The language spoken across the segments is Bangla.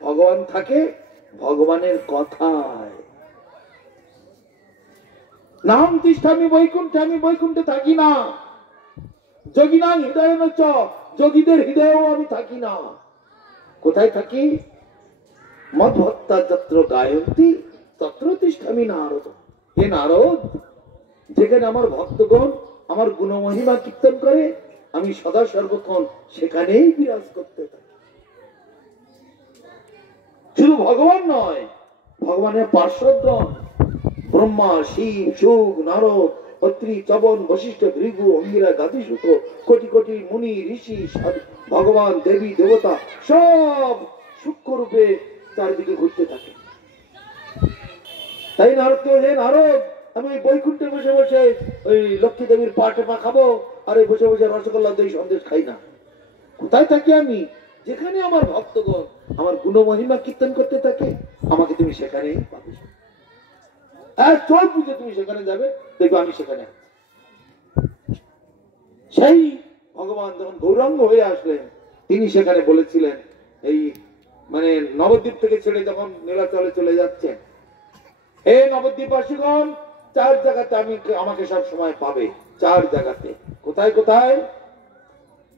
ভগবান থাকে ভগবানের কথায়। নাম তিষ্ঠামি বৈকুণ্ঠে, আমি বৈকুণ্ঠে থাকি না। যোগিনাং হৃদয় নচ, যোগীদের হৃদয়েও আমি থাকি না। কোথায় থাকি? মদ্ভক্তা যত্র গায়ন্তি তত্র তিষ্ঠামি নারদ। হে নারদ, যেখানে আমার ভক্তগণ আমার গুণমহিমা কীর্তন করে, আমি সদা সর্বক্ষণ সেখানেই বিরাজ করতে থাকি। শুধু ভগবান নয়, ভগবানের পার্শ্বদগণ ব্রহ্মা, শিব, শুক, নারদ, অত্রি, চবন, বশিষ্ঠ, ভৃগু, অঙ্গিরা, গাতিসুত, কোটি কোটি মুনি, ঋষি, ভগবান, দেবী, দেবতা সব সূক্ষ্ম রূপে চারিদিকে ঘুরতে থাকে। তাই নারদকে, হে নারদ, আমি বৈকুণ্ঠে বসে বসে ওই লক্ষ্মী দেবীর পা টেপা খাবো, আর এই বসে বসে রসগোল্লা দই সন্দেশ খাই না। কোথায় থাকি আমি? যেখানে আমার ভক্তগণ আমার গুণমহিমা কীর্তন করতে থাকে, আমাকে তুমি সেখানেই পাবে। আর চোখ বুঝে তুমি সেখানে যাবে, দেখবে আমি সেখানে। সেই ভগবান যখন গৌরাঙ্গ হয়ে আসলেন, তিনি সেখানে বলেছিলেন, এই মানে নবদ্বীপ থেকে ছেড়ে যখন নীলাচলে চলে যাচ্ছেন, হে নবদ্বীপবাসীগণ, 4 জায়গাতে আমাকে সব সময় পাবে। 4 জায়গাতে। কোথায় কোথায়?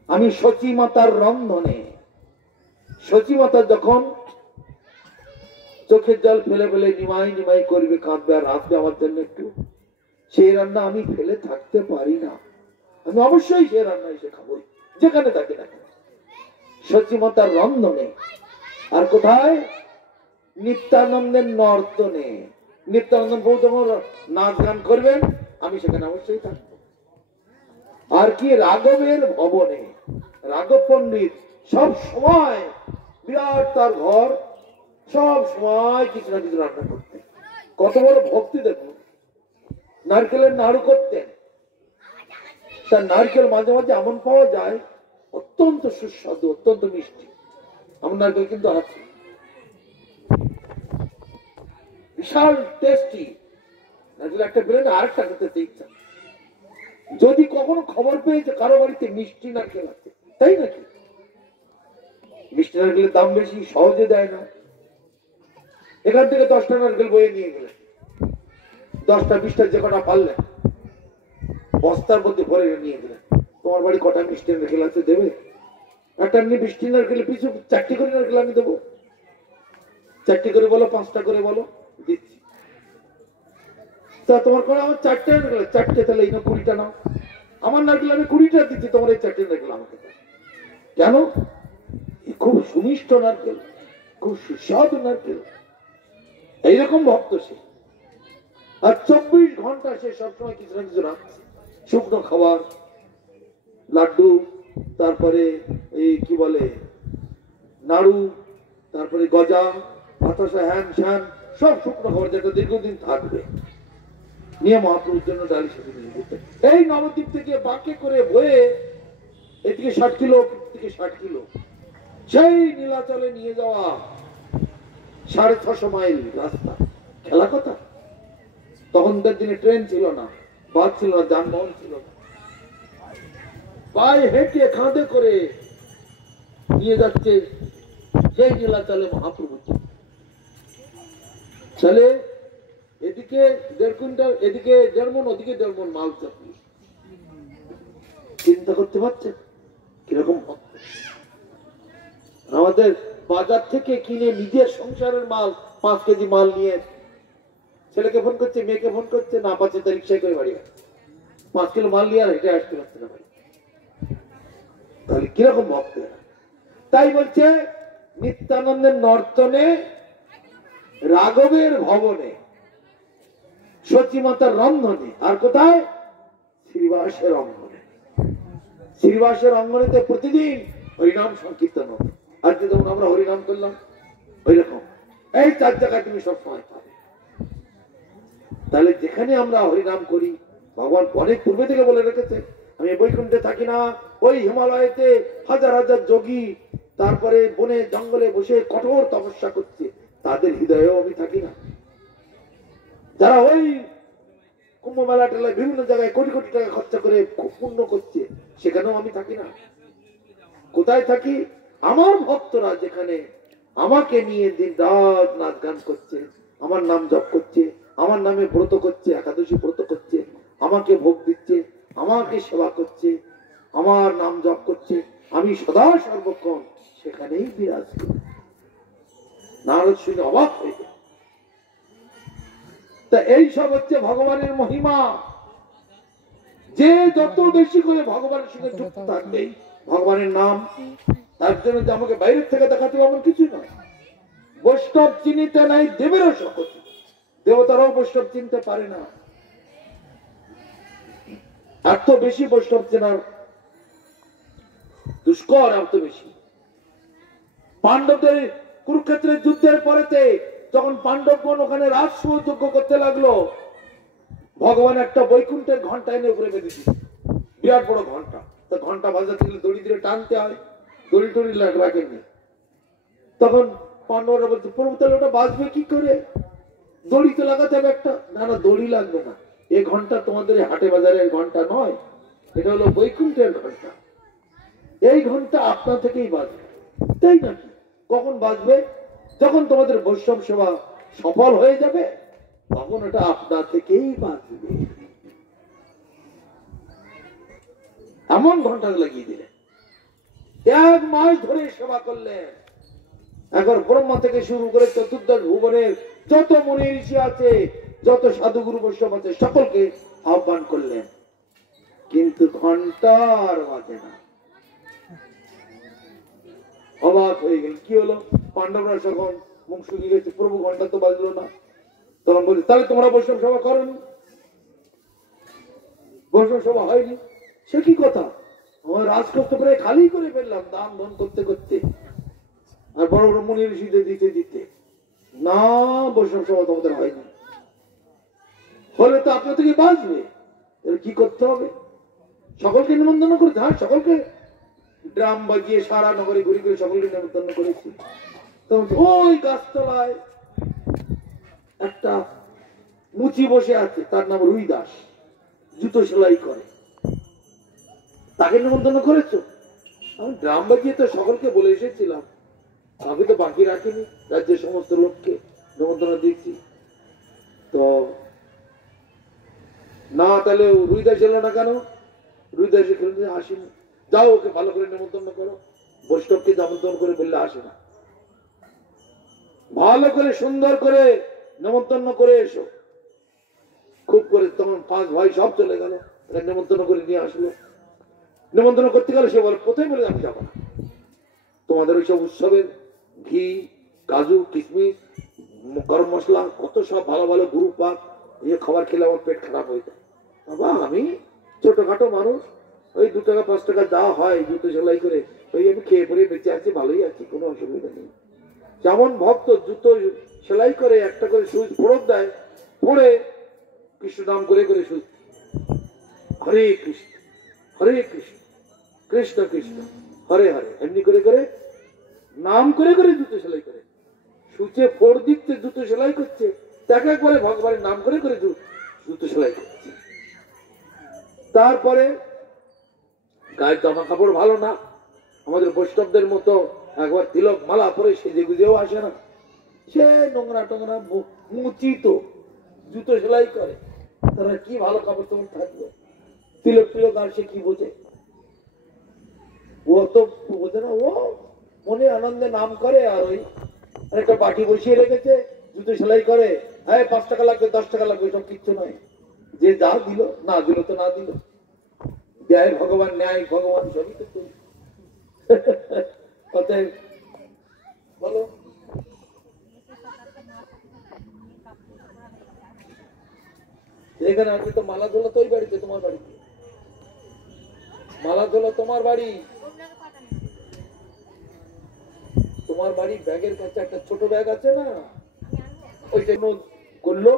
আমি সচী মাতার রন্ধনে। সচী মাতা যখন চোখের জল ফেলে ফেলে নিমাই নিমাই করবে, কাঁদবে আর রাঁধবে আমার জন্য একটু, সেই রান্না আমি ফেলে থাকতে পারি না। আমি অবশ্যই সেই রান্না এসে খাবোই, যেখানে থাকি না। সচী মাতার রন্ধনে। আর কোথায়? নিত্যানন্দের নর্তনে। নিত্যানন্দ প্রভু যখন নাচ গান করবেন, আমি সেখানে অবশ্যই থাকবো। আর কি? রাঘবের ভবনে। রাঘব পণ্ডিত সব সময় বিরাট তার ঘর, সব সময় কিছু না কিছু রান্না করতেন। কত বড় ভক্তি দেখুন। নারকেলের নাড়ু করতেন। তার নারকেল মাঝে মাঝে এমন পাওয়া যায় অত্যন্ত সুস্বাদু, অত্যন্ত মিষ্টি। আমার নারকেল কিন্তু আছে, বিশাল টেস্টি নারকেল। একটা পেলেন আরেকটা খেতে ইচ্ছা। যদি কখনো খবর পেয়েছে কারো বাড়িতে মিষ্টি নারকেল আছে, তাই নাকি? মিষ্টি নারকেলের দাম বেশি, সহজে দেয় না। এখান থেকে 10টা নারকেল বয়ে নিয়ে গেলেন, 10টা 20টা যে কটা পারলেন বস্তার মধ্যে ভরে নিয়ে গেলেন। তোমার বাড়ি কটা মিষ্টি নারকেল আছে দেবে? একটা মিষ্টি নারকেল পিছু 4টি করে নারকেল আমি দেবো। 4টি করে বলো, 5টা করে বলো, দিচ্ছি। তা তোমার করে আমার 4টে নারকেল, 4টে, তাহলে এই না 20টা নাও। আমার নারকেল আমি 20টা দিচ্ছি, তোমার এই 4টে নারকেল আমাকে। কেন? খুব সুমিষ্ট নারকেল, খুব সুস্বাদু নারকেল। এইরকম ভক্ত সে। আর 24 ঘন্টা সে সবসময় কিছু না কিছু রাখছে। শুকনো খাবার, লাড্ডু, তারপরে এই কি বলে নাড়ু, তারপরে গজা, বাতাসা, হ্যান স্যান, সব শুকনো খাবার যেটা দীর্ঘদিন থাকবে, নিয়ে মহাপ্রভুর জন্য ডালি সাথে নিয়ে। এই নবদ্বীপ থেকে বাঁকে করে বয়ে এদিকে 60 কিলো, থেকে 60 কিলো, সেই নীলাচলে নিয়ে যাওয়া 650 মাইল রাস্তা। খেলা কথা? তখনকার দিনে ট্রেন ছিল না, বাস ছিল না, যানবাহন ছিল না। পায়ে হেঁটে কাঁধে করে নিয়ে যাচ্ছে সেই নীলাচলে মহাপ্রভু। চলে এদিকে 1.5 কুইন্টাল, এদিকে 1.5 মণ, ওদিকে 1.5 মণ মাল চাপিয়ে। চিন্তা করতে পারছেন কিরকম ভক্ত? আমাদের বাজার থেকে কিনে নিজের সংসারের মাল, 5 কেজি মাল নিয়ে ছেলেকে ফোন করছে, মেয়েকে ফোন করছে, না পাচ্ছে তা রিক্সায় করে বাড়ি আসছে। 5 কিলো মাল নিয়ে আর হেঁটে আসতে পারছে না বাড়ি। তাহলে কিরকম ভক্ত? তাই বলছে নিত্যানন্দের নর্তনে, রাঘবের ভবনে, সচী মাতার রন্ধনে। আর কোথায়? শ্রীবাসের অঙ্গনে। শ্রীবাসের অঙ্গনেতে প্রতিদিন হরিনাম সংকীর্তন হবে। আজকে যেমন আমরা হরিনাম করলাম, ওই রকম এই 4 জায়গায় তুমি সবসময় পাবে। তাহলে যেখানে আমরা হরিনাম করি, ভগবান অনেক পূর্বে থেকে বলে রেখেছে, আমি বৈকুণ্ঠে থাকি না, ওই হিমালয়েতে হাজার হাজার যোগী, তারপরে বনে জঙ্গলে বসে কঠোর তপস্যা করছে, তাদের হৃদয়েও আমি থাকি না। যারা ওই কুম্ভ মেলা টেলায় বিভিন্ন জায়গায় কোটি কোটি টাকা খরচা করে খুব পুণ্য করছে, সেখানেও আমি থাকি না। কোথায় থাকি? আমার ভক্তরা যেখানে আমাকে নিয়ে দিন রাত নাচ গান করছে, আমার নাম জপ করছে, আমার নামে ব্রত করছে, একাদশী ব্রত করছে, আমাকে ভোগ দিচ্ছে, আমাকে সেবা করছে, আমার নাম জপ করছে, আমি সদা সর্বক্ষণ সেখানেই বিরাজ করি। নারদ শুনে অবাক হয়ে যায়। তা এই সব হচ্ছে ভগবানের মহিমা। যে যত বেশি করে ভগবানের সঙ্গে যুক্ত থাকবে, ভগবানের নাম, তার জন্য যে আমাকে বাইরের থেকে দেখাতে হবে এমন কিছু নয়। বৈষ্ণব চিনিতে নাই দেবেরও শপথ, দেবতারাও বৈষ্ণব চিনতে পারে না। এত বেশি বৈষ্ণব চেনার দুষ্কর, এত বেশি। পাণ্ডবদের কুরুক্ষেত্রের যুদ্ধের পরেতে যখন পাণ্ডবগণ ওখানে রাজসূয় করতে লাগলো, ভগবান একটা বৈকুণ্ঠের ঘন্টা এনে উপরে বেঁধে দিচ্ছে, বিরাট বড় ঘন্টা। তো ঘন্টা বাজাতে গেলে দড়ি দিয়ে টানতে হয়, দড়ি টড়ি রাখেননি। তখন পাণ্ডবরা বলছে, প্রভু তাহলে ওটা বাজবে কি করে? দড়ি তো লাগাতে হবে একটা। না না, দড়ি লাগবে না, এই ঘন্টা তোমাদের হাটে বাজারের ঘন্টা নয়, এটা হলো বৈকুণ্ঠের ঘন্টা। এই ঘন্টা আপনা থেকেই বাজবে। তাই নাকি? কখন বাজবে? যখন তোমাদের বৈষ্ণব সেবা সফল হয়ে যাবে, তখন এটা আপনা থেকেই বাজবে। এমন ঘন্টা লাগিয়ে দিলেন। 1 মাস ধরে সেবা করলেন। এখন ব্রহ্মা থেকে শুরু করে চতুর্দশ ভুবনের যত মুনি ঋষি আছে, যত সাধুগুরু বৈষ্ণব আছে, সকলকে আহ্বান করলেন, কিন্তু ঘন্টা আর বাজে না। অবাক হয়ে গেল, কি হলো? পাণ্ডবরা যখন মুখ শুকিয়ে গেছে, প্রভু ঘন্টা তো বাজলো না। তখন বলছে, তাহলে তোমরা বৈষ্ণব সভা করনি, বৈষ্ণব সভা হয়নি। সে কি কথা? আমার রাজকষ্ট করে খালি করে ফেললাম দান ধন করতে করতে, আর বড় বড় মুনি ঋষিদের দিতে দিতে। না, বৈষ্ণব সভা তোমাদের হয়নি। হলে তো আপনার থেকে বাঁচবে। কি করতে হবে? সকলকে নিমন্ত্রণ করেছে। হ্যাঁ, সকলকে ড্রাম বাজিয়ে সারা নগরে ঘুরি করে সকলকে নিমন্ত্রণ করেছি। ওই গাছতলায় একটা মুচি বসে আছে, তার নাম রুই দাস, জুতো সেলাই করে, তাকে নিমন্ত্রণ করেছো? আমি ড্রাম বাজিয়ে তো সকলকে বলে এসেছিলাম, আমি তো বাকি রাখিনি, রাজ্যের সমস্ত লোককে নিমন্ত্রণ দিয়েছি। তো না, তাহলে রুই দাস এলো না কেন? রুই দাস আসেনি। যাও, ওকে ভালো করে নিমন্ত্রণ করো। বৈষ্ণবকে নিমন্ত্রণ করে বললে আসে না, ভালো করে সুন্দর করে নিমন্ত্রণ করে এসো। খুব করে তখন 5 ভাই সব চলে গেল, নিমন্ত্রণ করে নিয়ে আসলো। নিমন্ত্রণ করতে গেলে সে বলে, কোথায় বলে আমি যাবো না, তোমাদের ওইসব উৎসবের ঘি, কাজু, কিশমিশ, গরম মশলা, কত সব ভালো ভালো গুরু পাক, এই খাবার খেলে আমার পেট খারাপ হয়ে যায়। বাবা, আমি ছোটখাটো মানুষ, ওই 2 টাকা 5 টাকা যা হয় জুতো সেলাই করে ওই আমি খেয়ে পরে বেঁচে আছি, ভালোই আছি, কোনো অসুবিধা নেই। যেমন ভক্ত জুতো সেলাই করে একটা করে সুচ ফোড়ক দেয়, পড়ে কৃষ্ণ নাম করে করে সুচ, হরে কৃষ্ণ হরে কৃষ্ণ কৃষ্ণ কৃষ্ণ হরে হরে, এমনি করে করে নাম করে করে জুতো সেলাই করে, সুচে ফোড় দিতে জুতো সেলাই করছে, তাকে একবারে ভগবানের নাম করে করে জুতো সেলাই করছে। তারপরে গায়ের জামা কাপড় ভালো না, আমাদের বৈষ্ণবদের মতো একবার তিলক মালা পরে সেজে গুজেও আসে না, সে নোংরা টোংরা মুচিত জুতো সেলাই করে, তারা কি ভালো কাপড় তোমার থাকবে? তিলক তিলক আর সে কি বোঝে? ও তো বোঝে না, ও মনে আনন্দে নাম করে, আর ওই একটা বাটি বসিয়ে রেখেছে, জুতো সেলাই করে, হ্যাঁ 5 টাকা লাগবে 10 টাকা লাগবে, সব কিচ্ছু নয়, যে যা দিল, না দিল তো না দিল, ন্যায় ভগবান, ন্যায় ভগবান সবই তো অতএব বলো, এখানে আপনি তো মালা ধোলা তো ওই বাড়িতে, তোমার বাড়িতে মালা ধোলা তোমার বাড়ি, তোমার বাড়ি ব্যাগের কাছে একটা ছোট ব্যাগ আছে না, ওইটা করলো।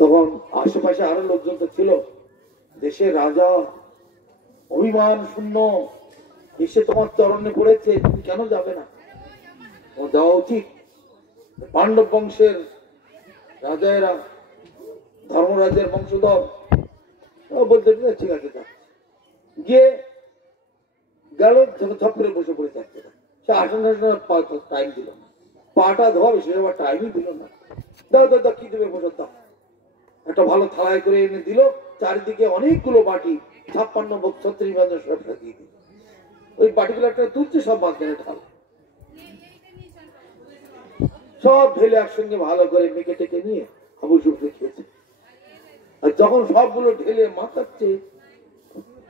তখন আশেপাশে আরো লোকজন তো ছিল, দেশের রাজা অভিমান শূন্য এসে তোমার চরণে পড়েছে, তুমি কেন যাবে না? ও যাওয়া উচিত। পাণ্ডব বংশের রাজারা, ধর্মরাজের বংশধর, বলতে ঠিক আছে, গিয়ে গেল, ঝপ করে বসে পড়ে থাকতে, সে আসন টাইম দিল না, পাটা ধোয়াবে সে আবার টাইমই দিল না। দাও দাও দাও, কি দেবে বসে দাও। একটা ভালো থালায় করে এনে দিল, চারিদিকে অনেকগুলো বাটি, 56 36 বাজার সব সাজিয়ে দিল। ওই বাটিগুলো একটা তুলছে, সব মাঝখানে ঢাল, সব ঢেলে একসঙ্গে ভালো করে মেখে টেকে নিয়ে আবু সুফিয়ান খেয়েছে। আর যখন সবগুলো ঢেলে মাথাচ্ছে,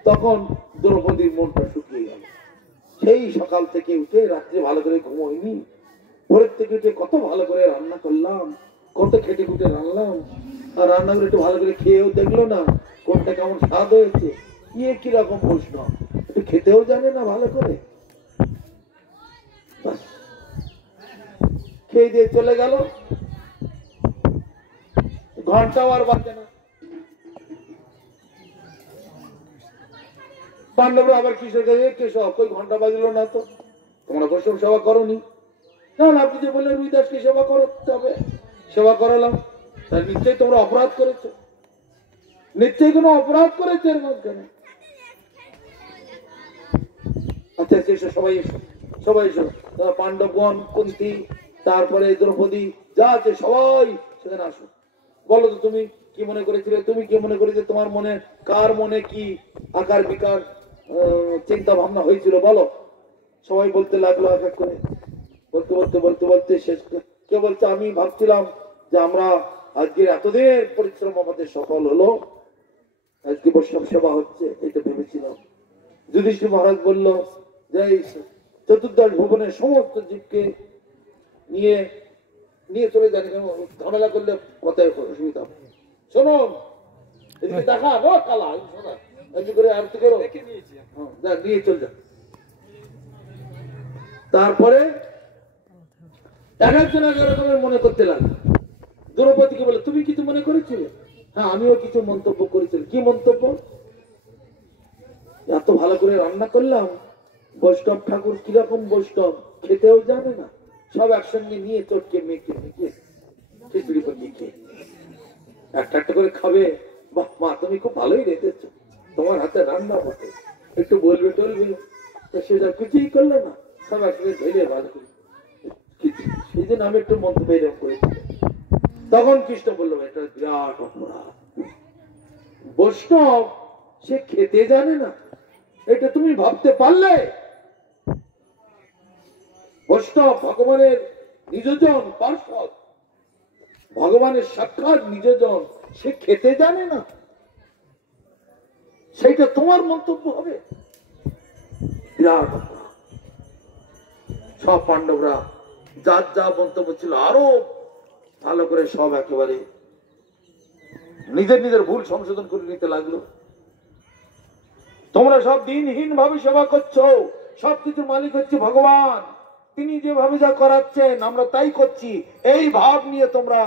তখন দ্রৌপদীর মনটা শুকিয়ে গেল। সেই সকাল থেকে উঠে রাত্রে ভালো করে ঘুমোয়নি, ভোরের থেকে উঠে কত ভালো করে রান্না করলাম, কত খেটে খুটে রান্নাম, আর রান্না করে একটু ভালো করে খেয়েও দেখলো না কোনটা কেমন স্বাদ হয়েছে। ইয়ে কিরকম প্রশ্ন, একটু খেতেও জানে না ভালো করে। খেয়ে দিয়ে চলে গেল, ঘন্টাও আর বাজে না। পাণ্ডবরা আবার কিসের কাছে কেশব, ওই ঘন্টা বাজলো না তো, তোমরা বৈষ্ণব সেবা করোনি। না না, আপনি যে বললেন রুই দাসকে সেবা করতে হবে, সেবা করালাম, তার নিশ্চয়ই তোমরা অপরাধ করেছো, নিশ্চয়ই কোনো অপরাধ করেছে এর মাঝখানে। আচ্ছা এসো, সবাই এসো, সবাই এসো। পাণ্ডবগণ, কুন্তী, তারপরে দ্রৌপদী, যা আছে সবাই সেখানে আসো। বলো তো তুমি কি মনে করেছিলে, তুমি কি মনে করেছিলে, তোমার মনে কার মনে কি আকার বিকার চিন্তা ভাবনা হয়েছিল বলো। সবাই বলতে লাগলো এক এক করে, বলতে বলতে বলতে বলতে শেষ। কে বলছে, আমি ভাবছিলাম যে আমরা আজকে এতদিনের পরিশ্রম আমাদের সফল হলো, আজকে বৈষ্ণব সেবা হচ্ছে, এটা ভেবেছিলাম। যুধিষ্ঠির মহারাজ বলল যে চতুর্দশ ভুবনের সমস্ত জীবকে নিয়ে নিয়ে চলে যান, ঝামেলা করলে কথায় অসুবিধা। শোনো, এদিকে দেখা কালা শোনা করে আরতি করো, নিয়ে চলে যান। তারপরে এক একজন এক রকমের মনে করতে লাগলো। দ্রৌপদীকে বলে, তুমি কিছু মনে করেছিলে? হ্যাঁ, আমিও কিছু মন্তব্য করেছিলাম। কি মন্তব্য? এত ভালো করে রান্না করলাম, বৈষ্ণব ঠাকুর কিরকম বৈষ্ণব, খেতেও জানে না, সব একসঙ্গে নিয়ে চটকে মেখে মেখে খিচুড়ি পাকিয়ে খেয়ে একটা একটা করে খাবে। বাহ মা, তুমি খুব ভালোই রেখেছো, তোমার হাতে রান্না বটে, একটু বলবে টলবে, সেটা কিছুই করলো না, সব একসঙ্গে ঢেলে বাজ করি। সেই জন্য আমি একটু মন্তব্য এরকম করেছি। তখন কৃষ্ণ বললো, এটা বিরাট অপরাধ, বৈষ্ণব সে খেতে জানে না, এটা তুমি ভাবতে পারলে? বৈষ্ণব ভগবানের নিজজন পার্ষদ, ভগবানের সাক্ষাৎ নিজজন, সে খেতে জানে না, সেইটা তোমার মন্তব্য হবে? বিরাট অপরাধ। সব পাণ্ডবরা যার যা মন্তব্য ছিল আরো ভালো করে সব একেবারে নিজের নিজের ভুল সংশোধন করে নিতে লাগলো। তোমরা সব দিনহীন ভাবে সেবা করছো, সবকিছুর মালিক হচ্ছে ভগবান, তিনি যেভাবে যা করাচ্ছেন আমরা তাই করছি, এই ভাব নিয়ে তোমরা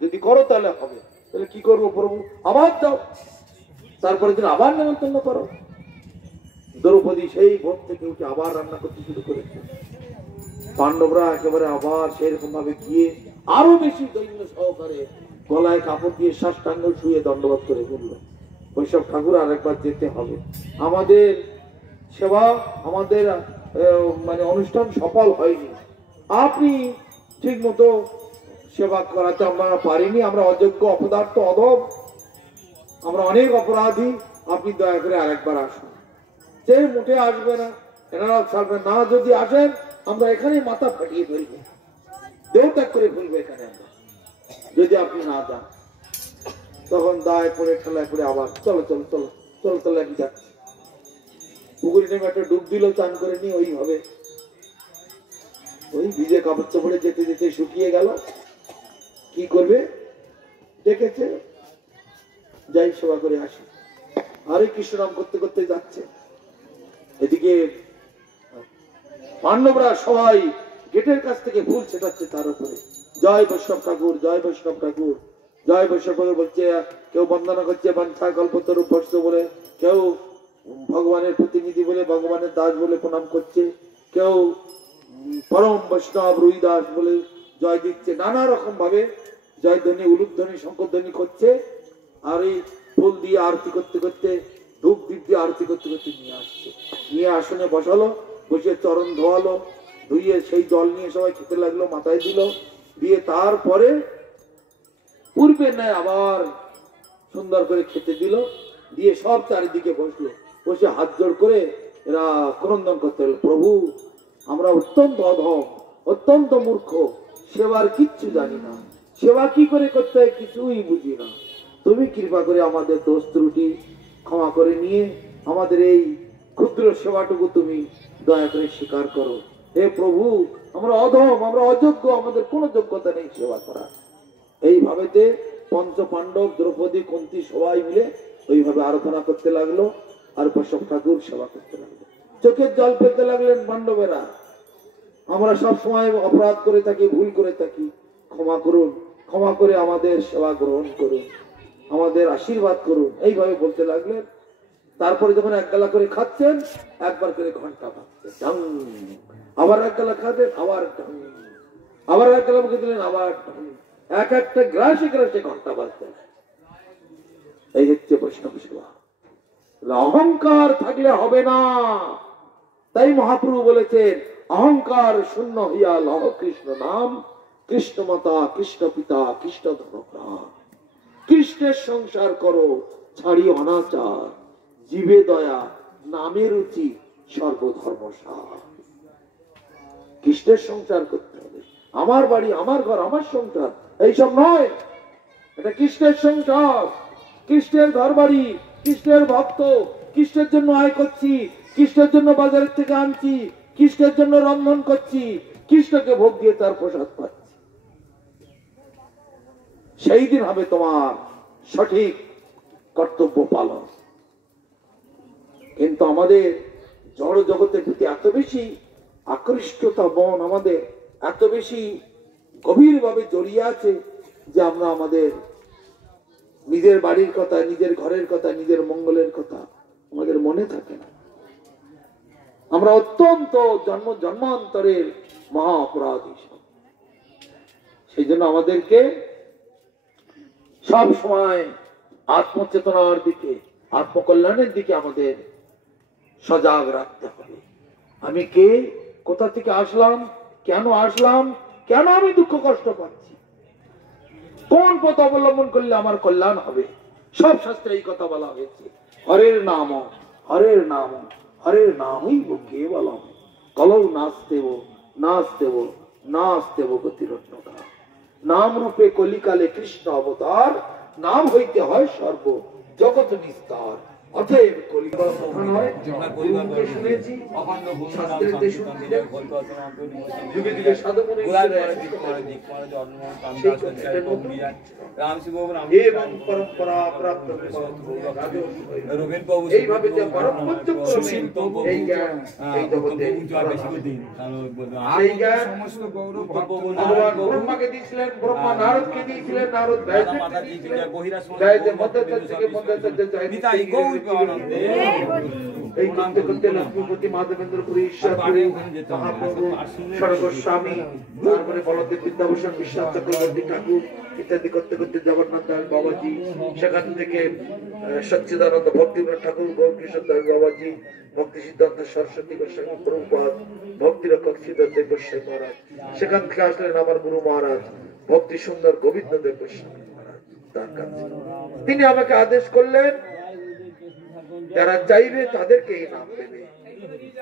যদি করো তাহলে হবে। তাহলে কি করবো প্রভু? আবার দাও, তারপরে দিন আবার নেমন্তন্ন করো। দ্রৌপদী সেই ভোর থেকে উঠে আবার রান্না করতে শুরু করেছে। পাণ্ডবরা একেবারে আবার সেরকম ভাবে গিয়ে আরো বেশি দৈন্য সহকারে গলায় কাপড় দিয়ে সাষ্টাঙ্গ শুয়ে দণ্ডবোধ করে বললো, বৈষ্ণব ঠাকুর আরেকবার যেতে হবে, আমাদের সেবা, আমাদের মানে অনুষ্ঠান সফল হয়নি, আপনি ঠিক মতো সেবা করাতে আমরা পারিনি, আমরা অযোগ্য, অপদার্থ, অধম, আমরা অনেক অপরাধী, আপনি দয়া করে আরেকবার আসুন। সে মুঠে আসবে না, এনারা ছাড়বে না, যদি আসেন আমরা এখানে মাথা ফাটিয়ে ফেলবো, দেহত্যাগ করে ফেলবো এখানে আমরা, যদি আপনি না যান। তখন দায় করে ঠেলায় করে আবার চলো চলো চলো চলো চলো, আমি যাচ্ছি। পুকুরি নেমে একটা ডুব দিল, চান করে নিয়ে ওইভাবে ওই ভিজে কাপড় চোপড়ে যেতে যেতে শুকিয়ে গেল। কি করবে? ডেকেছে, যাই সেবা করে আসি। আরে কৃষ্ণ নাম করতে করতে যাচ্ছে। এদিকে পাণ্ডবরা সবাই গেটের কাছ থেকে ফুল ছেটাচ্ছে তার উপরে, জয় বৈষ্ণব ঠাকুর, জয় বৈষ্ণব ঠাকুর, জয় বৈষ্ণব ঠাকুর বলছে। কেউ বন্দনা করছে বাঞ্ছা কল্পতরু বর্ষ বলে, কেউ ভগবানের প্রতিনিধি বলে, ভগবানের দাস বলে প্রণাম করছে, কেউ পরম বৈষ্ণব রুই দাস বলে জয় দিচ্ছে, নানা রকম ভাবে জয়ধ্বনি, উলুধ্বনি, শঙ্করধ্বনি করছে। আর এই ফুল দিয়ে আরতি করতে করতে, ধূপ দ্বীপ দিয়ে আরতি করতে করতে নিয়ে আসছে, নিয়ে আসনে বসালো, বসে চরণ ধোয়ালো, ধুইয়ে সেই জল নিয়ে সবাই খেতে লাগলো, মাথায় দিল, দিয়ে তারপরে পূর্বে নেয় আবার সুন্দর করে খেতে দিল, দিয়ে সব চারিদিকে বসলো, বসে হাত জোড় করে এরা ক্রন্দন করতে হলো, প্রভু আমরা অত্যন্ত অধম, অত্যন্ত মূর্খ, সেবার কিচ্ছু জানি না, সেবা কি করে করতে হয় কিছুই বুঝি না, তুমি কৃপা করে আমাদের দোষ ত্রুটি ক্ষমা করে নিয়ে আমাদের এই ক্ষুদ্র সেবাটুকু তুমি দয়া করে স্বীকার করো। হে প্রভু আমরা অধম, আমরা অযোগ্য, আমাদের কোনো যোগ্যতা নেই সেবা করা। এইভাবেতে পঞ্চ পাণ্ডব, দ্রৌপদী, কুন্তী সবাই মিলে ওইভাবে আরাধনা করতে লাগলো, আর বৈষ্ণব ঠাকুর সেবা করতে লাগলো। চোখের জল ফেলতে লাগলেন পাণ্ডবেরা, আমরা সব সময় অপরাধ করে থাকি, ভুল করে থাকি, ক্ষমা করুন, ক্ষমা করে আমাদের সেবা গ্রহণ করুন, আমাদের আশীর্বাদ করুন, এইভাবে বলতে লাগলেন। তারপরে যখন এক গালা করে খাচ্ছেন, একবার করে ঘন্টা বাজছে, আবার এক গালা খাবেন, আবার আবার এক গালা মুখে দিলেন, আবার এক একটা গ্রাসে গ্রাসে ঘন্টা বাজছে। এই হচ্ছে বৈষ্ণব সেবা। অহংকার থাকলে হবে না, তাই মহাপ্রভু বলেছেন অহংকার শূন্য হইয়া লহ কৃষ্ণ নাম, কৃষ্ণ মাতা, কৃষ্ণ পিতা, কৃষ্ণ ধর্মপ্রাণ। কৃষ্ণের সংসার করো, ছাড়ি অনাচার, জীবে দয়া, নামে রুচি, সর্বধর্ম সার। কৃষ্ণের সংসার করতে হবে, আমার বাড়ি, আমার ঘর, আমার সংসার, এইসব নয়, এটা কৃষ্ণের সংসার, কৃষ্ণের ঘর বাড়ি, কৃষ্ণের ভক্ত, কৃষ্ণের জন্য আয় করছি, কৃষ্ণের জন্য বাজারের থেকে আনছি, কৃষ্ণের জন্য রন্ধন করছি, কৃষ্ণকে ভোগ দিয়ে তার প্রসাদ পাচ্ছি। সেই দিন হবে তোমার সঠিক কর্তব্য পালন। কিন্তু আমাদের জড় জগতের প্রতি এত বেশি আকৃষ্টতা, মন আমাদের এত বেশি গভীর ভাবে জড়িয়ে আছে যে আমরা আমাদের নিজের বাড়ির কথা, নিজের ঘরের কথা, নিজের মঙ্গলের কথা আমাদের মনে থাকে না। আমরা অত্যন্ত জন্মান্তরের মহা অপরাধী। সেই জন্য আমাদেরকে সব সময় আত্মচেতনার দিকে, আত্মকল্যাণের দিকে আমাদের সজাগ রাখতে হবে। আমি কে, কোথা থেকে আসলাম, কেন আসলাম, কেন আমি দুঃখ কষ্ট পাচ্ছি, কোন পথ অবলম্বন করলে আমার কল্যাণ হবে, সব শাস্ত্রে এই কথা বলা হয়েছে। হরের নাম, হরের নাম, হরের নামই কেবলম, কলৌ নাস্তেব, নাস্তেব, নাস্তেব গতিরত্নকা। নাম রূপে কলিকালে কৃষ্ণ অবতার, নাম হইতে হয় সর্ব জগৎ নিস্তার। অতএব কলিকাল কথা নয়, গুরুকে শুনেছি, শাস্ত্রেতে শুনছিলেন, যুগে যুগে সাধুমুনি এবং পরম্পরা প্রাপ্ত এইভাবে যে পরমপঞ্চক্রমে এই জ্ঞান এই জগতে সেই জ্ঞান ভগবান ব্রহ্মাকে দিয়েছিলেন, ব্রহ্মা নারদকে দিয়েছিলেন, নারদ ব্যাসদেবকে দিয়েছিলেন, ব্যাসদেব মধ্যাচার্য থেকে, মধ্যাচার্য এই করতে করতে লক্ষ্মীপতি, মাধবেন্দ্রপুরী, ঈশ্বরপুরী, মহাপ্রভু, স্বর্গস্বামী, তারপরে বলদেব বিদ্যাভূষণ, বিশ্বাস চক্রবর্তী ঠাকুর ইত্যাদি করতে করতে জগন্নাথ দাস বাবাজি, সেখান থেকে সচ্চিদানন্দ ভক্তিবিনোদ ঠাকুর, গৌরকিশোর দাস বাবাজি, ভক্তি সিদ্ধান্ত সরস্বতী গোস্বামী প্রভুপাদ, ভক্তি রক্ষক সিদ্ধার্থ গোস্বামী মহারাজ, সেখান থেকে আসলেন আমার গুরু মহারাজ ভক্তি সুন্দর গোবিন্দ দেব গোস্বামী মহারাজ। তার কাছে তিনি আমাকে আদেশ করলেন যারা চাইবে তাদেরকে এই নাম দেবে।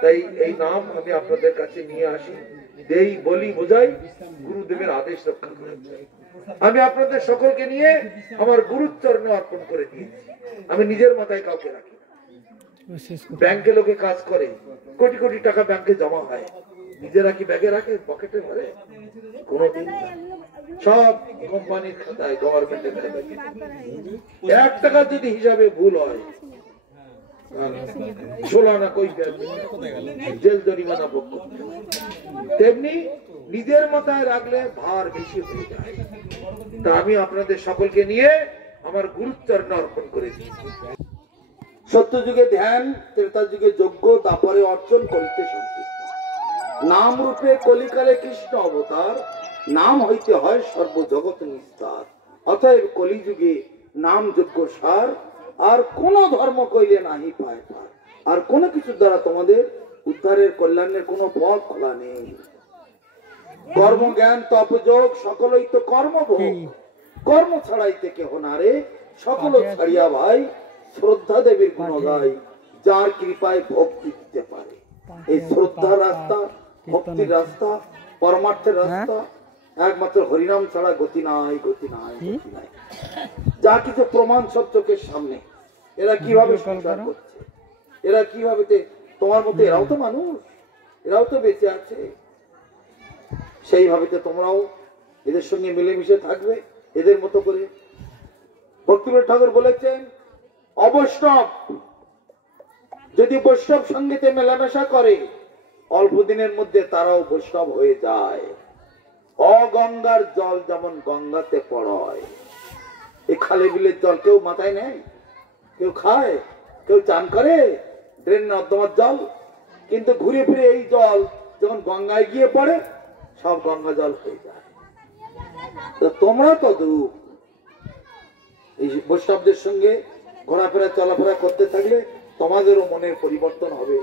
তাই এই নাম আমি আপনাদের কাছে নিয়ে আসি, দেই, বলি, বোঝাই, গুরুদেবের আদেশ রক্ষা করে। আমি আপনাদের সকলকে নিয়ে আমার গুরুর চরণে অর্পণ করে দিয়েছি। আমি নিজের মাথায় কাউকে রাখি না। ব্যাংকে লোকে কাজ করে, কোটি কোটি টাকা ব্যাংকে জমা হয়, নিজেরা কি ব্যাগে রাখে, পকেটে ভরে? কোনদিন না। সব কোম্পানির খাতায়, গভর্নমেন্টের খাতায়। 1 টাকা যদি হিসাবে ভুল হয়, জেল জরিমানা ভোগ করতে হয়। তেমনি নিজের মাথায় রাখলে ভার বেশি হয়ে যায়। তা আমি আপনাদের সকলকে নিয়ে আমার গুরুচরণে অর্পণ করে দিয়েছি। সত্য যুগে ধ্যান, ত্রেতা যুগে যজ্ঞ, তারপরে অর্চন করিতে সংকীর্তন। নাম রূপে কলিকালে কৃষ্ণ অবতার, নাম হইতে হয় সর্বজগৎ নিস্তার। অতএব কলিযুগে নাম যজ্ঞ সার, আর কোন ধর্ম কইলে নাহি পায় পার, আর কোন কিছুর দ্বারা তোমাদের উদ্ধারের কল্যাণের কোন পথ খোলা নেই। কর্ম জ্ঞান তপযোগ সকলই তো কর্মভোগ, কর্ম ছাড়াইতে কেহ না রে, সকল ছাড়িয়া ভাই শ্রদ্ধা দেবীর গুণ গাই, যার কৃপায় ভক্তি দিতে পারে। এই শ্রদ্ধার রাস্তা, ভক্তির রাস্তা, পরমার্থের রাস্তা, একমাত্র হরিনাম ছাড়া গতি নাই, গতি নাই, গতি নাই। যা কিছু প্রমাণ সব চোখের সামনে, এরা কিভাবে সংসার করছে, এরা কিভাবে, তোমার মতো এরাও তো মানুষ, এরাও তো বেঁচে আছে। সেইভাবে তোমরাও এদের সঙ্গে মিলেমিশে থাকবে, এদের মতো করে। ভক্তিবিনোদ ঠাকুর বলেছেন, অবৈষ্ণব যদি বৈষ্ণব সঙ্গীতে মেলামেশা করে, অল্প দিনের মধ্যে তারাও বৈষ্ণব হয়ে যায়। অগঙ্গার জল যেমন গঙ্গাতে পড়য়, এই খালে বিলের জল কেউ মাথায় নেয়, কেউ খায়, কেউ চান করে, ড্রেন নর্দমার জল। কিন্তু ঘুরে ফিরে এই জল যখন গঙ্গায় গিয়ে পড়ে, সব গঙ্গা জল হয়ে যায়। তোমরা তো এই বৈষ্ণবদের সঙ্গে ঘোরাফেরা চলাফেরা করতে থাকলে তোমাদেরও মনের পরিবর্তন হবে,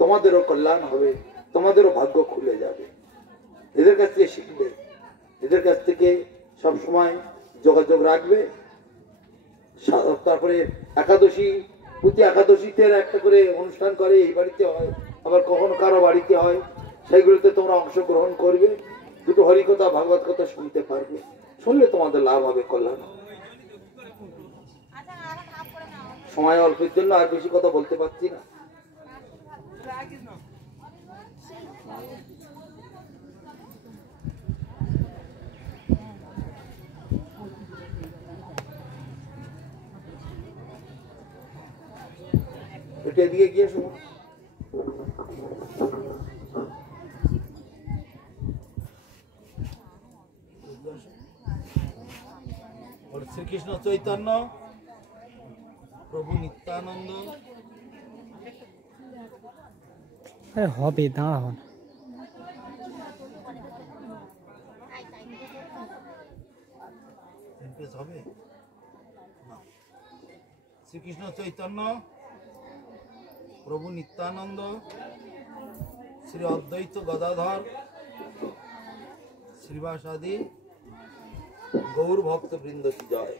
তোমাদেরও কল্যাণ হবে, তোমাদেরও ভাগ্য খুলে যাবে। এদের কাছ থেকে শিখবে, এদের কাছ থেকে সব সময় যোগাযোগ রাখবে। তারপরে একাদশী, প্রতি একাদশীতে একটা করে অনুষ্ঠান করে, এই বাড়িতে হয়, আবার কখনো কারো বাড়িতে হয়, সেইগুলোতে তোমরা অংশগ্রহণ করবে, দুটো হরিকথা ভাগবত কথা শুনতে পারবে। শুনলে তোমাদের লাভ হবে, কল্যাণ। সময় অল্পের জন্য আর বেশি কথা বলতে পারছি না। এটা দিয়ে গিয়ে শোনো, শ্রীকৃষ্ণ চৈতন্য প্রভু নিত্যানন্দ। হবে, দাঁড়াও না। হবে শ্রীকৃষ্ণ চৈতন্য প্রভু নিত্যানন্দ শ্রী অদ্বৈত গদাধর শ্রীবাসাদি গৌর ভক্ত বৃন্দ কি জয়।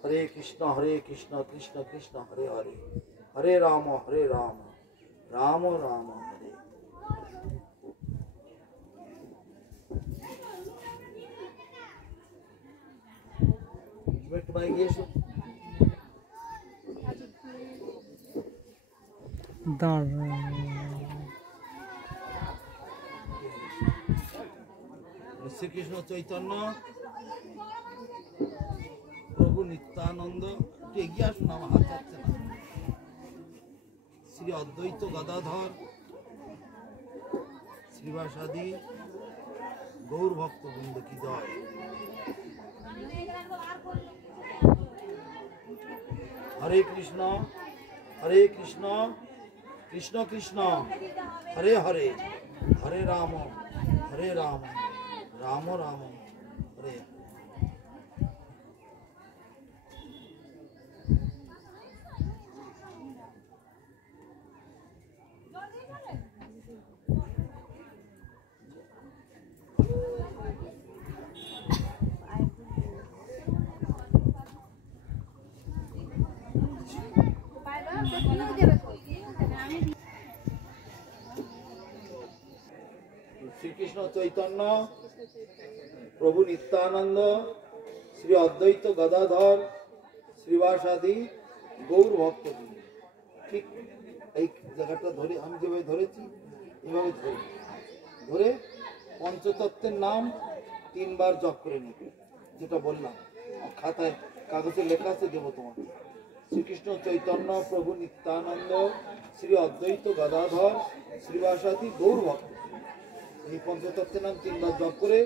হরে কৃষ্ণ কৃষ্ণ কৃষ্ণ হরে হরে, হরে রাম রাম রাম হরে। একটু বাইরে এসো। শ্রীকৃষ্ণ চৈতন্য প্রভু নিত্যানন্দ, একটু এগিয়ে আসুন, আমার হাত যাচ্ছে না। শ্রী অদ্বৈত গদাধর শ্রীবাসাদি গৌর ভক্ত বৃন্দ কি জয়। হরে কৃষ্ণ কৃষ্ণ কৃষ্ণ হরে হরে, হরে রাম রাম রাম হরে। শ্রীকৃষ্ণ চৈতন্য প্রভু নিত্যানন্দ শ্রী অদ্বৈত গদাধর শ্রীবাসাদি গৌর ভক্ত। ঠিক এই জায়গাটা ধরে আমি যেভাবে ধরেছি এভাবে ধরে পঞ্চতত্ত্বের নাম 3 বার জপ করে নেবে, যেটা বললাম খাতায় কাগজে লেখা আছে, দেবো তোমাকে। শ্রীকৃষ্ণ চৈতন্য প্রভু নিত্যানন্দ শ্রী অদ্বৈত গদাধর শ্রীবাসাদি গৌর ভক্ত, এই পঞ্চতত্ত্বের নাম 3 বার জপ করে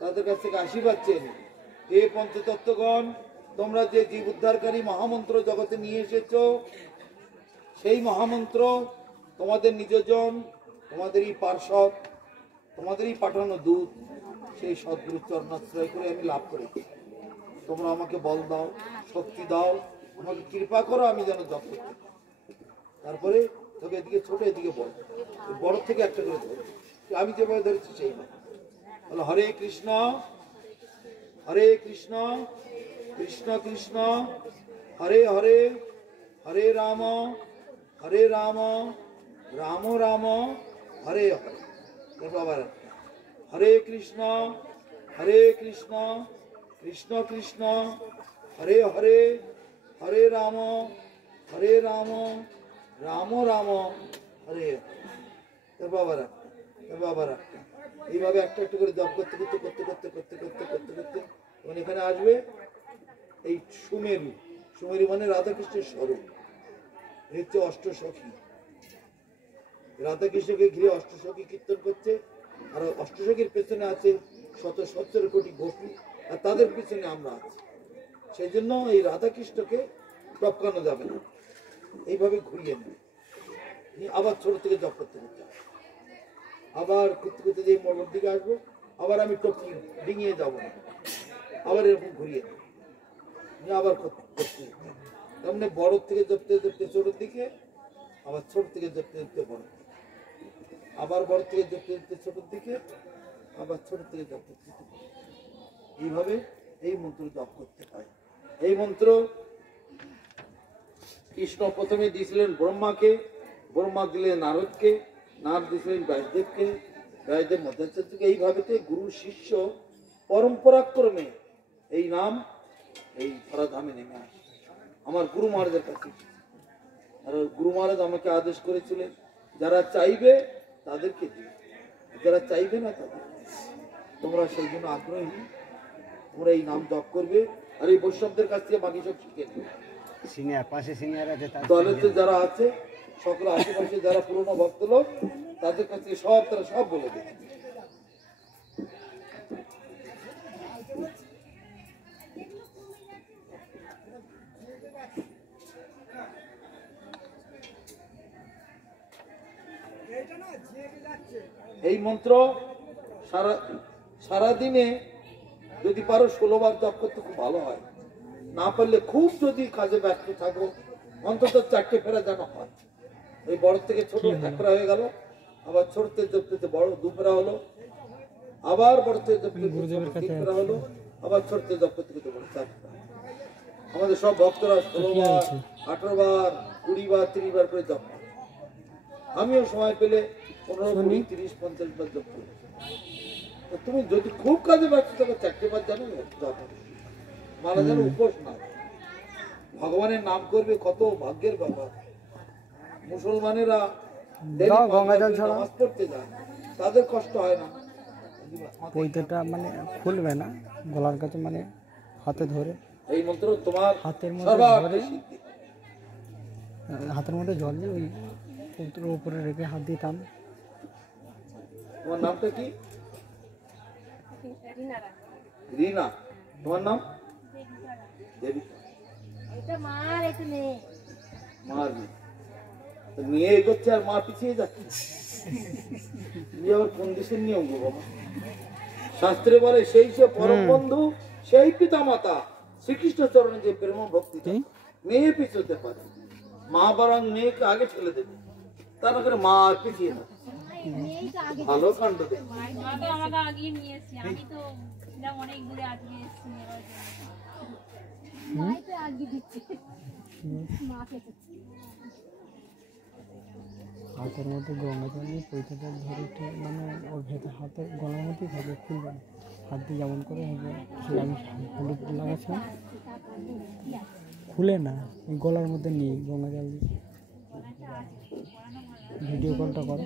তাদের কাছ থেকে আশীর্বাদ চেয়ে নেবে। হে পঞ্চতত্ত্বগণ, তোমরা যে জীব উদ্ধারকারী মহামন্ত্র জগতে নিয়ে এসেছো, সেই মহামন্ত্র তোমাদের নিজজন, তোমাদেরই পার্শ্বদ, তোমাদেরই পাঠানো দূত, সেই সদ্গুরু চরণাশ্রয় করে আমি লাভ করেছি। তোমরা আমাকে বল দাও, শক্তি দাও, আমাকে কৃপা করো, আমি যেন জপ করতে পারি। তারপরে তোকে এদিকে ছোট, এদিকে বড়, বড় থেকে একটা করে ধরো, আমি যেভাবে ধরেছি সেইভাবে বলো, হরে কৃষ্ণ কৃষ্ণ কৃষ্ণ হরে হরে, হরে রাম রাম রাম হরে হরে। আবার হরে কৃষ্ণ কৃষ্ণ কৃষ্ণ হরে হরে, হরে রাম রাম রাম হরে হরে। বাবার এইভাবে একটা একটা করে জপ করতে করতে করতে করতে করতে করতে করতে করতে তখন এখানে আসবে এই সুমেরু। সুমেরু মানে রাধাকৃষ্ণের স্বরূপ, এই হচ্ছে অষ্টসখী। রাধাকৃষ্ণকে ঘিরে অষ্টসখী কীর্তন করছে, আর অষ্টসখীর পেছনে আছে ১৭ কোটি গোপী, আর তাদের পিছনে আমরা আছি। সেই জন্য এই রাধাকৃষ্ণকে টপকানো যাবে না, এইভাবে ঘুরিয়ে নেবে। আবার ছোট থেকে জপ করতে করতে আবার করতে করতে যে মোড়ের দিকে আসবো, আবার আমি টপকি ডিঙিয়ে যাবো না, আবার এরকম ঘুরিয়ে নেব, আবার করতে তেমনি বড় থেকে জপতে জপতে ছোটোর দিকে, আবার ছোট থেকে জপতে জপতে বড়, আবার বড় থেকে জপতে জপতে ছোটোর দিকে, আবার ছোট থেকে জপতে জপতে। এইভাবে এই মন্ত্র জপ করতে হয়। এই মন্ত্র কৃষ্ণ প্রথমে দিয়েছিলেন ব্রহ্মাকে, ব্রহ্মা দিলেন নারদকে, নারদ দিয়েছিলেন ব্যাসদেবকে, ব্যাসদেব মধ্যাচার্যকে। এইভাবে গুরু শিষ্য পরম্পরাক্রমে এই নাম এই ধরাধামে নেমে আসে আমার গুরু মহারাজের কাছে। আর গুরু মহারাজ আমাকে আদেশ করেছিলেন, যারা চাইবে তাদেরকে দিবে, যারা চাইবে না তাদের। তোমরা সেই জন্য আগ্রহী, তোমরা এই নাম জপ করবে, আর এই বৈষ্ণবদের কাছ থেকে বাকি সব শিখে নেবে। দলেতে যারা আছে, সকল আশেপাশে যারা পুরনো ভক্ত লোক, তাদের কাছে সব তারা সব বলে দেবে। এই মন্ত্র সারাদিনে যদি পারো 16 বার জপ করতে খুব ভালো হয়। না পারলে খুব যদি কাজে ব্যস্ত থাকো, অন্তত 4টে ফেরা যেন হয়। ওই বড় থেকে ছোট এক ফেরা হয়ে গেল, আবার ছোট থেকে জপতে বড় 2 ফেরা হলো, আবার বড় থেকে জপতে 3 ফেরা হলো, আবার ছোট থেকে জপতে করতে বড় 4 ফেরা। আমাদের সব ভক্তরা 16 বার, 18 বার, 20 বার, 30 বার করে জপ করে। আমিও সময় পেলে 15, 20, 30, 50 বার জপ করি। তুমি যদি খুব কাজে ব্যস্ত থাকো 4টে বার জানো মারা যেন উপোস না। ভগবানের নাম করবে, কত ভাগ্যের ব্যাপার। মুসলমানেরা নামাজ পড়তে যায়, তাদের কষ্ট হয় না। পৈতেটা মানে খুলবে না, গলার কাছে মানে হাতে ধরে এই মন্ত্র তোমার হাতের মধ্যে ধরে, হাতের মধ্যে জল দিয়ে ওই পৈতের উপরে রেখে হাত দিয়ে টান। তোমার নামটা কি? রিনা। তোমার নাম? মেয়ে এগোচ্ছে আর মা পিছিয়ে যাচ্ছে, আবার কোন দেশের নিয়ম গো বাবা? শাস্ত্রে বলে সেই সে পরম বন্ধু, সেই পিতা মাতা শ্রীকৃষ্ণ চরণে যে প্রেম ভক্তি, মেয়ে পিছতে পারে, মা বরং মেয়েকে আগে ঠেলে দেবে, তার করে মা আর পিছিয়ে যাচ্ছে। ভালো কাণ্ড দেবে। হাতের মধ্যে গঙ্গা জল দিয়ে পৈতেটা ধরে মানে ওর ভেতর হাতে গলার মধ্যেই থাকে, খুলবে না। হাত দিয়ে যেমন করে হবে, আমি হলুদ লাগাচ্ছিলাম, খুলে না, গলার মধ্যে নিয়ে গঙ্গা জল দিয়ে ভিডিও কলটা করে।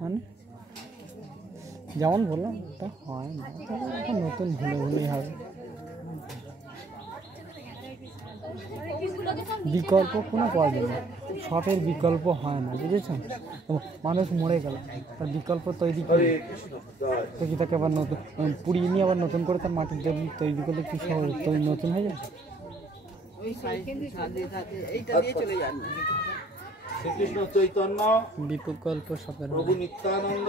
মানে যেমন বললাম ওটা হয় না, তবে নতুন ভুলে ভুলেই হবে। বিকল্প কোনো পাওয়া যায় না, সবের বিকল্প হয় না, বুঝেছেন? মানুষ মরে গেল, তার বিকল্প তৈরি করে তো কি তাকে আবার নতুন পুড়িয়ে নিয়ে আবার নতুন করে তার মাটির দেবী তৈরি করলে কি সহজ নতুন হয়ে যায়? শ্রীকৃষ্ণ চৈতন্য বিকল্প সবের প্রভু নিত্যানন্দ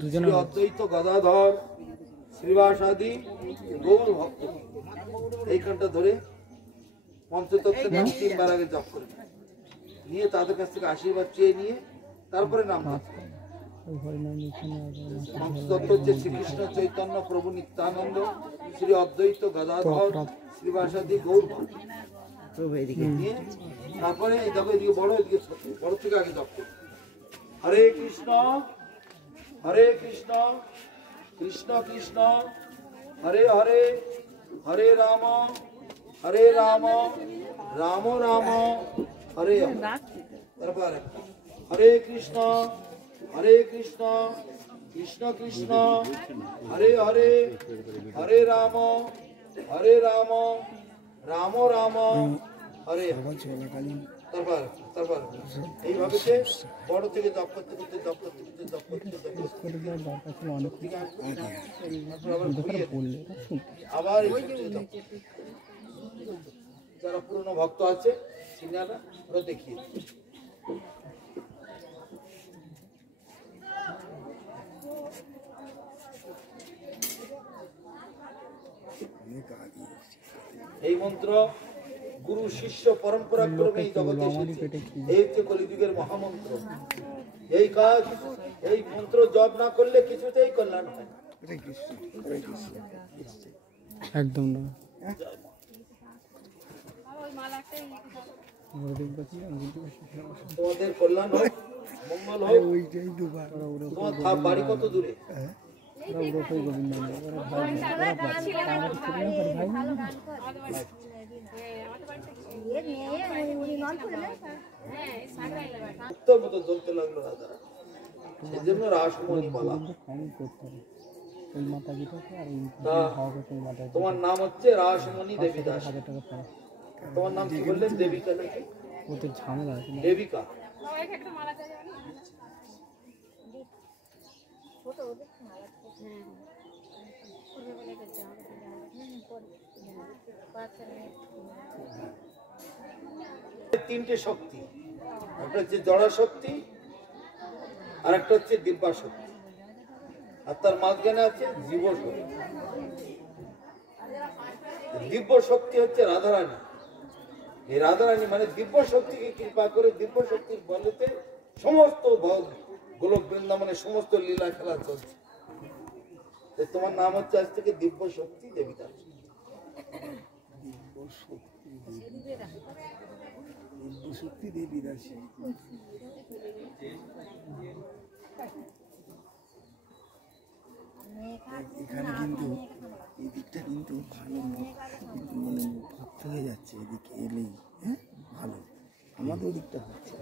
দুজনে অদ্বৈত গদাধর শ্রীবাসাদি গৌর ভক্ত এইখানটা ধরে পঞ্চতত্ত্বের নাম 3 বার আগে জপ করে নিয়ে তাদের কাছ থেকে আশীর্বাদ চেয়ে নিয়ে তারপরে নাম দিতে। ওই হরিনাম এখানে পঞ্চতত্ত্ব হচ্ছে শ্রীকৃষ্ণ চৈতন্য প্রভু নিত্যানন্দ শ্রী অদ্বৈত গদাধর শ্রীবাসাদি গৌর নিয়ে তারপরে এই দেখো এদিকে বড়, এদিকে ছোট, বড় থেকে আগে জপ করবে। হরে কৃষ্ণ কৃষ্ণ কৃষ্ণ হরে হরে, হরে রাম রাম রাম হরে হরে। তারপরে হরে কৃষ্ণ কৃষ্ণ কৃষ্ণ হরে হরে, হরে রাম রাম রাম হরে হরে। তারপর এইভাবে বড় থেকে জপ করতে করতে আবার যারা পুরনো ভক্ত আছে সিনিয়ররা ওরা দেখিয়ে এই মন্ত্র গুরু শিষ্য পরম্পরা ক্রমে এই জগতে এসেছে। এই হচ্ছে কলিযুগের মহামন্ত্র। এই কাজ, এই মন্ত্র জপ না করলে কিছুতেই কল্যাণ হয় না। একদম না। তোমাদের কল্যাণ হোক, মঙ্গল হোক। তোমার বাড়ি কত দূরে? উত্তর মতো জ্বলতে লাগলো রাজা, সেজন্য রাসমণি বলা। তোমার নাম হচ্ছে রাসমণি দেবী দাস। তোমার নাম কি বললেন? দেবিকা নাকি? ওদের ঝামেলা আছে। দেবিকা। তিনটে শক্তি, একটা হচ্ছে জড়া শক্তি, আর একটা হচ্ছে দিব্যা শক্তি, আর তার মাঝখানে আছে জীব শক্তি। দিব্য শক্তি হচ্ছে রাধারানী। এই রাধারানী মানে দিব্য শক্তিকে কৃপা করে দিব্য শক্তির বলেতে সমস্ত গোলক বৃন্দাবনে সমস্ত লীলা খেলা চলছে। তোমার নাম হচ্ছে আজ থেকে দিব্য শক্তি দেবী দাস। এখানে কিন্তু এই দিকটা কিন্তু ভালো, কিন্তু মানে ভক্ত হয়ে যাচ্ছে এদিকে এলেই। হ্যাঁ ভালো, আমাদের দিকটা হচ্ছে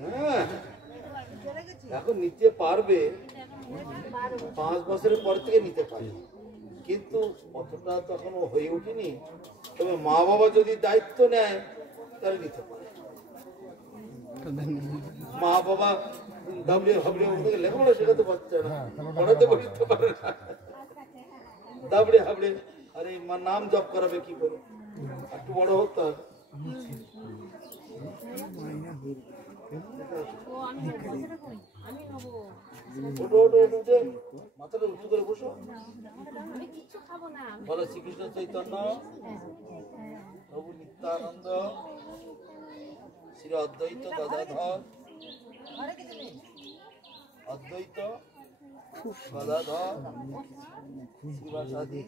হ্যাঁ, এখন নিতে পারবে, 5 বছরের পর থেকে নিতে পারবে, কিন্তু অতটা তো এখনো হয়ে ওঠেনি। তবে মা বাবা যদি দায়িত্ব নেয় তাহলে নিতে পারে। মা বাবা দাবড়িয়ে হাবড়িয়ে লেখাপড়া শেখাতে পারছে না, পড়াতে বসতে পারে না, দাবড়ে হাবড়ে আরে মার নাম জপ করাবে কি করে? একটু বড় হতে হবে। মাথাটা উঁচু করে বসো, বলো শ্রীকৃষ্ণ চৈতন্য প্রভু নিত্যানন্দ শ্রী অদ্বৈত গদাধর অদ্বৈত গদাধর শ্রীবাসাদি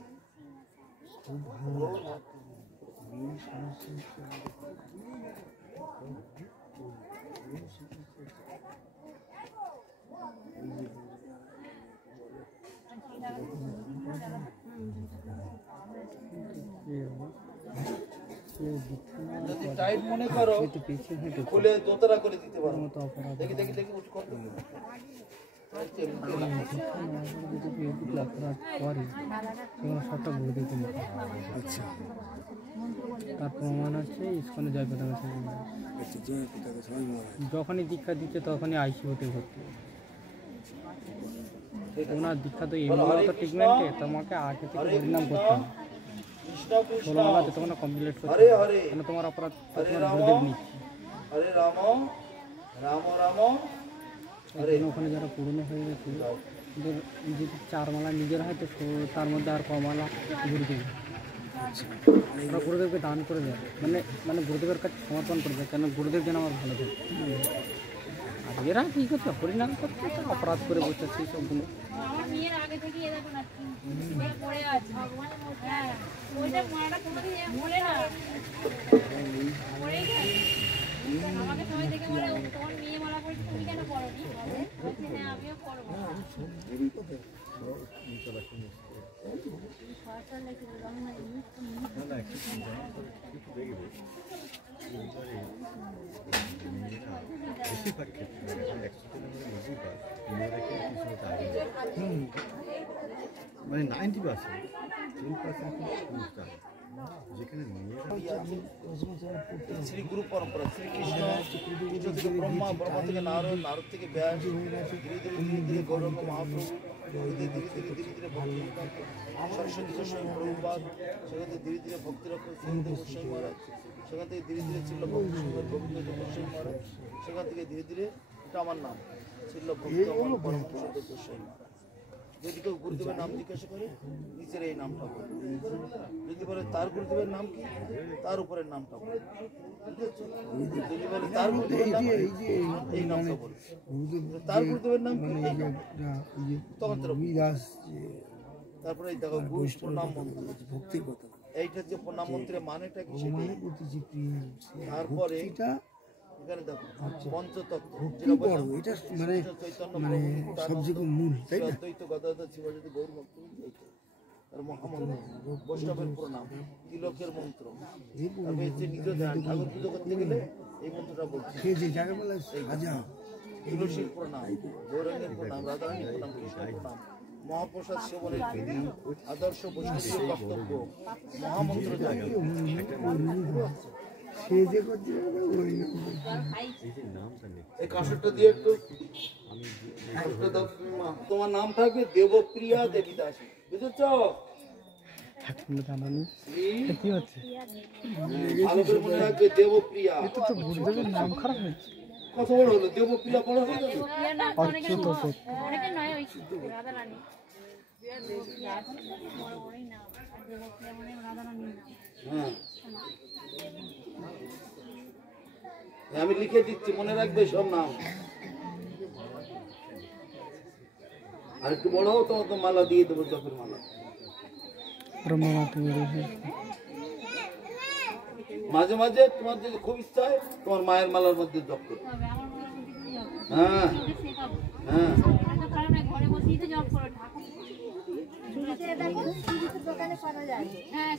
যদি টাইট মনে করো খুলে দোতরা করে দিতে পারো। দেখি দেখি দেখি উঠ কর। আচ্ছা, তার প্রমাণ আছে ইস্কনে জয় পতাকা। যখনই দীক্ষা দিচ্ছে তখনই আইসিইউতে ভর্তি। ওনার বিখ্যাত ইমরত ট্রিটমেন্টে তোমাকে আগে থেকে হরিনাম করতে হবে। 16 মালা যতক্ষণ কমপ্লিট করতে হবে, কেন তোমার অপরাধ তোমার গুরুদেব নিচ্ছে। হরে রাম রাম রাম এই জন্য ওখানে যারা পুরনো হয়ে গেছে ওদের যদি 4 মালা নিজের হয় তো তার মধ্যে আর কমালা গুরুদেব, ওরা গুরুদেবকে দান করে দেয়, মানে গুরুদেবের কাছে সমর্পণ করে দেয়, কেন গুরুদেব যেন আমার ভালো থাকে। আর এরা কী করছে, হরিনাম করছে, অপরাধ করে বসে সেই সবগুলো। আমার মেয়ের আগে থেকে এরকম না পড়ে আছে হ্যাঁ ওইটা মাটা তোমাকে বলে না পড়ে গেছে। আমাকে সবাই দেখে বলে তোমার মেয়ে মারা পড়েছে তুমি কেন পড়োনি? বলছি হ্যাঁ আমিও পড়বো। মানে 90% 10% যেখানে মেয়েরা শ্রী গুরু পরম্পরা শ্রীকৃষ্ণ কৃষ্ণ থেকে ব্রহ্মা, ব্রহ্মা থেকে নারদ, নারদ থেকে ব্যাস, ধীরে ধীরে গৌরঙ্গ মহাপ্রভু, ধীরে ধীরে ভক্তি সরস্বতী গোস্বামী প্রভুপাদ, সেখান থেকে ধীরে ধীরে ভক্তিরক্ষ সুন্দর গোস্বামী মহারাজ, সেখান থেকে ধীরে ধীরে ছিল ভক্তি সুন্দর গোবিন্দ গোস্বামী মহারাজ, সেখান থেকে ধীরে ধীরে এটা আমার নাম ছিল ভক্তি আমার পরম সুন্দর গোস্বামী মহারাজ। যদি কেউ গুরুদেবের নাম জিজ্ঞাসা করে নিজের এই নামটা বলবে, যদি বলে তার গুরুদেবের নাম কি তার উপরের নামটা বলবে, যদি বলে তার গুরুদেবের নাম এই নামটা বলবে, তার গুরুদেবের নাম কি তখন তারপরে দেখো গুরু প্রণাম মন্ত্র, ভক্তির কথা এইটা যে প্রণাম মন্ত্রের মানেটা কি সেটাই। তারপরে এখানে দেখো পঞ্চতত্ত্ব এটা মানে সবচেয়ে মূল, তাই না? অদ্বৈত গদাধর শিবাচার্য গৌর ভক্ত আর মহামন্ত্র, বৈষ্ণবের প্রণাম, তিলকের মন্ত্র, তবে হচ্ছে নিজ ধ্যান, ঠাকুর পুজো করতে গেলে এই মন্ত্রটা বলছে। তুলসীর প্রণাম, গৌরাঙ্গের প্রণাম, রাধারানীর প্রণাম, কৃষ্ণের প্রণাম, মহাপ্রসাদ সেবনের বিধি, আদর্শ বৈষ্ণবীয় কর্তব্য, মহামন্ত্র জাগে। এই কাঁসরটা দিয়ে একটু তোমার নাম থাকবে দেবপ্রিয়া দেবী দাসী, বুঝেছ? কি হচ্ছে? ভালো করে মনে রাখবে দেবপ্রিয়া। তো গুরুদেবের নাম খারাপ হয়েছে। কত বড় হলো দেবপ্রিয়া, বড় হয়ে গেল। অনেকে নয় ওই রাধারানী বড় বড়ই নাম রাধারানীর নাম। হ্যাঁ আমি লিখে দিচ্ছি, মনে রাখবে সব নাম। আর একটু বড় হও তোমার তো মালা দিয়ে দেবো, জপের মালা। মাঝে মাঝে তোমার যদি খুব ইচ্ছা হয় তোমার মায়ের মালার মধ্যে জপ করো। হ্যাঁ হ্যাঁ ঘরে বসেই তো জব করো ঠাকুর। হ্যাঁ